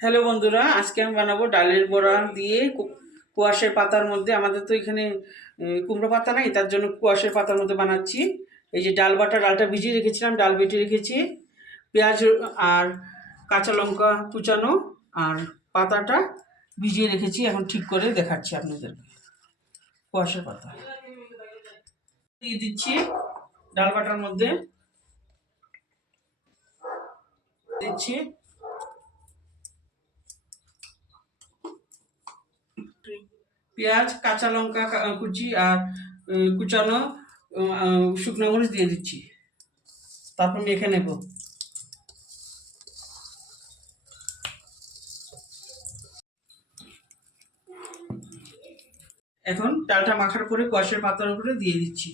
Hello বন্ধুরা, আজকে আমি বানাবো ডালের বড়া দিয়ে কুয়াশের পাতার মধ্যে। আমাদের তো এখানে কুমড়ো পাতা নাই, তার জন্য কুয়াশের পাতার মধ্যে বানাচ্ছি। এই যে ডালটা ভিজিয়ে রেখেছিলাম, ডাল বেটে রেখেছি, পেঁয়াজ আর কাঁচা লঙ্কা কুচানো আর পাতাটা ভিজিয়ে রেখেছি। এখন ঠিক করে দেখাচ্ছি আপনাদেরকে। কুয়াশের পাতা দিয়ে দিচ্ছি ডাল বাটার মধ্যে, দিচ্ছি পেঁয়াজ কাঁচা লঙ্কা কুচি আর কুচানো শুকনো মরিচ দিয়ে দিচ্ছি। তারপর মেখে নেব। এখন ডালটা মাখার পরে কুয়াশের পাতার উপরে দিয়ে দিচ্ছি।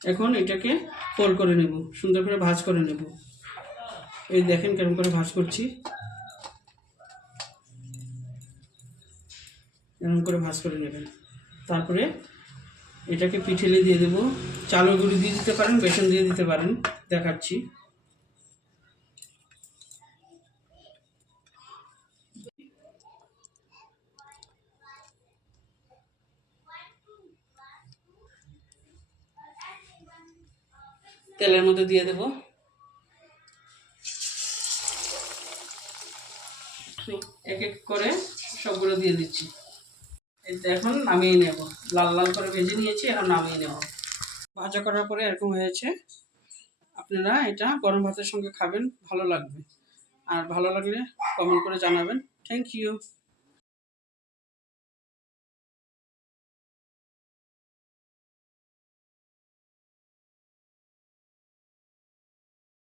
এখন এটাকে ফোল্ড করে নেব, সুন্দর করে ভাঁজ করে নেব। এই দেখেন কেমন করে ভাঁজ করছি, এরকম করে ভাঁজ করে নেবেন। তারপরে এটাকে পিঠেলে দিয়ে দেবো। চালের গুঁড়ি দিয়ে দিতে পারেন, বেসন দিয়ে দিতে পারেন, দেখাচ্ছি। তেলের মধ্যে দিয়ে দেব। এক এক করে সবগুলো দিয়ে দিচ্ছি। এখন নামিয়ে নেব। লাল লাল করে ভেজে নিয়েছি, এখন নামিয়ে নেব। ভাজা করার পরে এরকম হয়েছে। আপনারা এটা গরম ভাতের সঙ্গে খাবেন, ভালো লাগবে। আর ভালো লাগলে কমেন্ট করে জানাবেন। Thank you.